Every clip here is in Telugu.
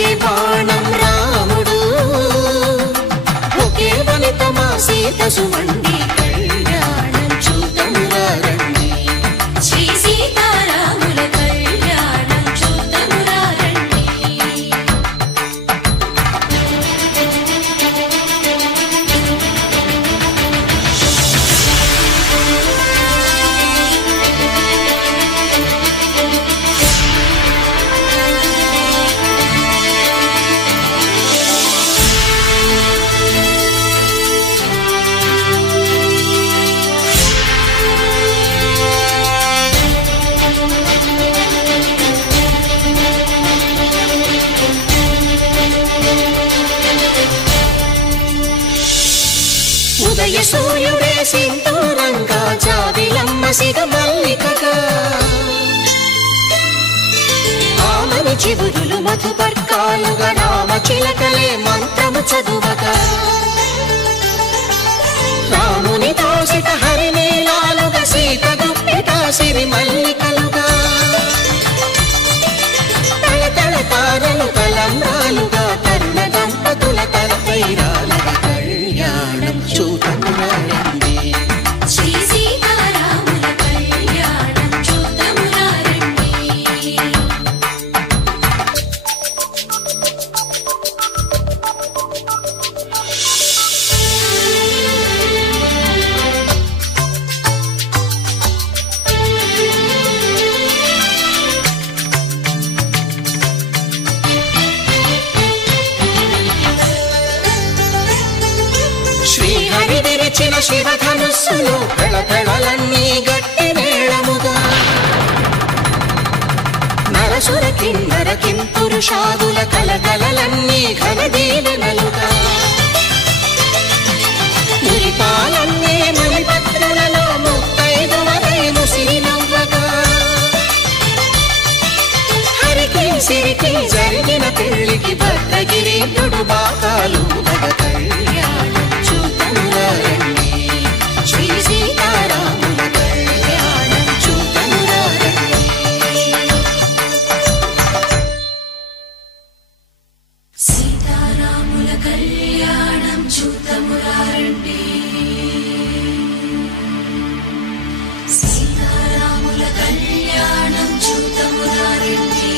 ఒకే బాణం రాముడు, ఒకే వనిత మా సీత సుమండి, కళ్యాణం చూతమురా రండి. శ్రీ సీతారాముల కళ్యాణం చూతమురా రండి. ఉదయ సూర్యుడే సింధూరంగా, జాబిలమ్మ సిగ మల్లికగా, ఆమని చిగురులు మధుపర్కాలుగా, రామ చిలకలే మంత్రము చదువగా, రాముని దోసిట హరినీలాలుగా, సీత గుప్పిట సిరి మల్లికలుగా, తళతళ తారలు తలంబ్రాలుగా, తరుణ దంపతుల తలపై రాలగా, కళ్యాణం చూతమురా రండి. శ్రీ సీతారాముల కళ్యాణం చూతమురా రండి. శ్రీహరి విరిచిన శివధనుస్సులు పెళపెళలన్నీ గట్టి మేళముగా, నరసుర కిన్నర కింపురుషాదుల కలకలలన్నీ ఘన దీవెనలుగా, మురిపాలన్నీ మణిపత్రులలో ముత్తైదువలై ముసిరి నవ్వగా, హరికి సిరికి జరిగిన పెళ్లికి భద్రగిరీంద్రుడు బాకాలు కళ్యాణం చూతమురా రండి. శ్రీ సీతారాముల కళ్యాణం చూతమురా రండి. సీతారాముల కళ్యాణం చూతమురా రండి. సీతారాముల కళ్యాణం చూతమురా రండి.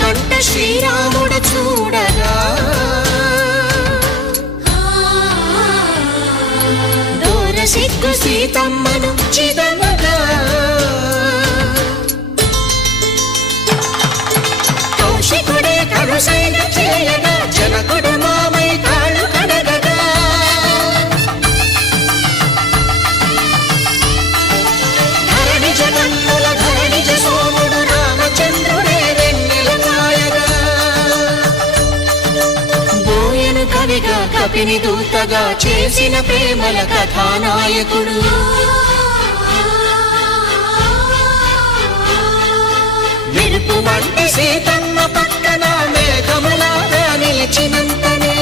కంట శ్రీరాముడు చూడగా, దూర సిగ్గు సీతమ్మను చిదమగా, కౌశికుడే కరుసైన చేయగా, జనకుడు మామై కాళ్ళు కడగగా, ధరణి జగన్నుల ధరణిజ సోముడు రామచంద్రుడే వెన్నెల కాయగా, బోయను కవిగా కపిని దూతగా చేసిన ప్రేమల కథానాయకుడు, మెరుపు వంటి సీతమ్మ పక్కన మేఘములాగా నిలిచినంతనే,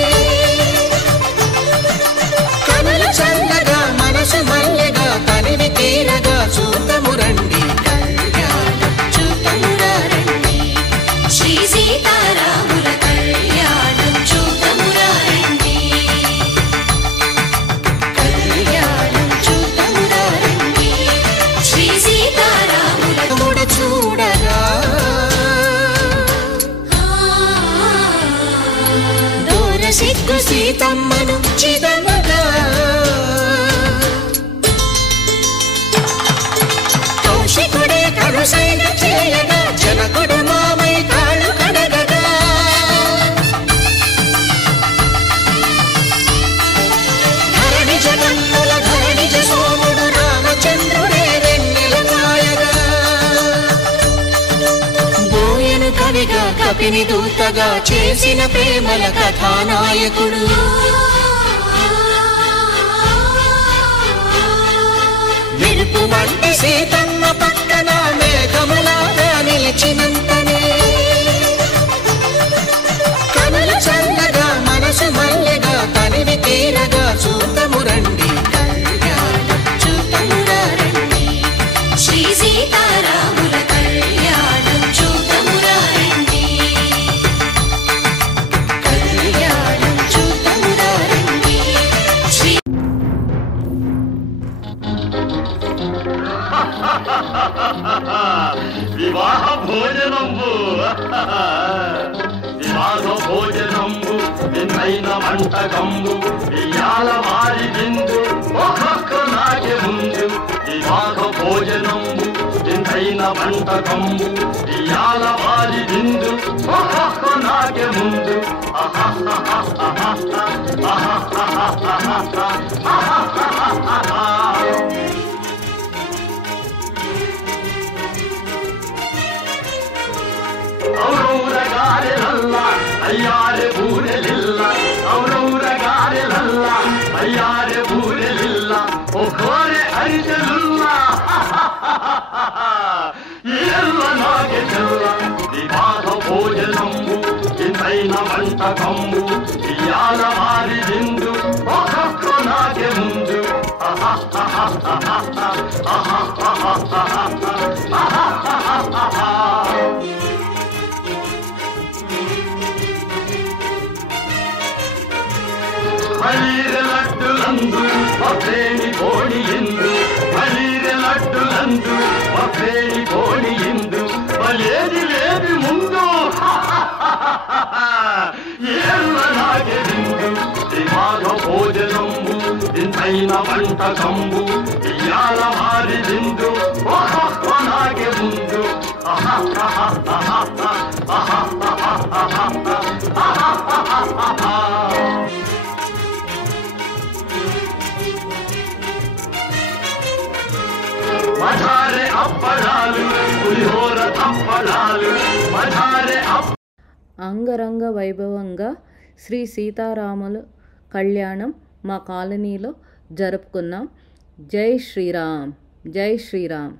కనులు చల్లగా మనసు మల్లెగా తనివి తీరగా, చూతము రండి కళ్యాణం చూతమురా రండి. శ్రీ సీతారాముల కళ్యాణం చూతమురా రండి. కళ్యాణం చూతమురా రండి. శ్రీ సీతారాముల చూడగా, భార్యగా కపిని దూతగా చేసిన ప్రేమల కథానాయకుడు. మెరుపు వంటి సీతమ్మ పక్కన మేఘములాగా నిలిచినంతనే కనులు చల్లగా మనసు మల్లెగా తనివి తీరగా చూతము రండి కళ్యాణం చూతమురా రండి. శ్రీ సీతారాముల కళ్యాణం చూతమురా రండి. కళ్యాణం చూతమురా రండి. శ్రీ వివాహ భోజనంబు వివాహ భోజనంబు విన్నైన వంటకంబు ఇయాల వారి విందు ఒక్కొక్క నాగే ముందు. వివాహ భోజనంబు విన్నైన వంటకంబు ఇయాల వారి విందు ఒక్కొక్క నాగే ముందు. ఔరౌరగారెలల్ల అయ్యారె బూరెలిల్ల ఔరౌరగారెలల్ల అయ్యారె బూరెలిల్ల ఒకోరె అరిసెలుల్ల ఎల్ల నాగే చెల్ల. వివాహ భోజనంబు ఇంతైన వంటకంబు ఇయాల వారి విందు ఒక్కొక్క నాగే ముందు. మలీరె లడ్డులందు ఒకేని కోడి ఇందు మలీరె లడ్డులందు ఒకేని కోడి ఇందు మలేది లేది ముందు. ఏళ్ళ నాగే విందు వివాహ భోజనంబు ఇంతైన వంటకంబు ఇయాల వారి విందు ఒక్కొక్క నాగే ముందు. మఠారే అప్పడాలు పులిహోర తప్పడాలు మఠారే అంగరంగ వైభవంగా శ్రీ సీతారాముల కళ్యాణం మా కాలనీలో జరుపుకున్నాం. జై శ్రీరామ్, జై శ్రీరామ్.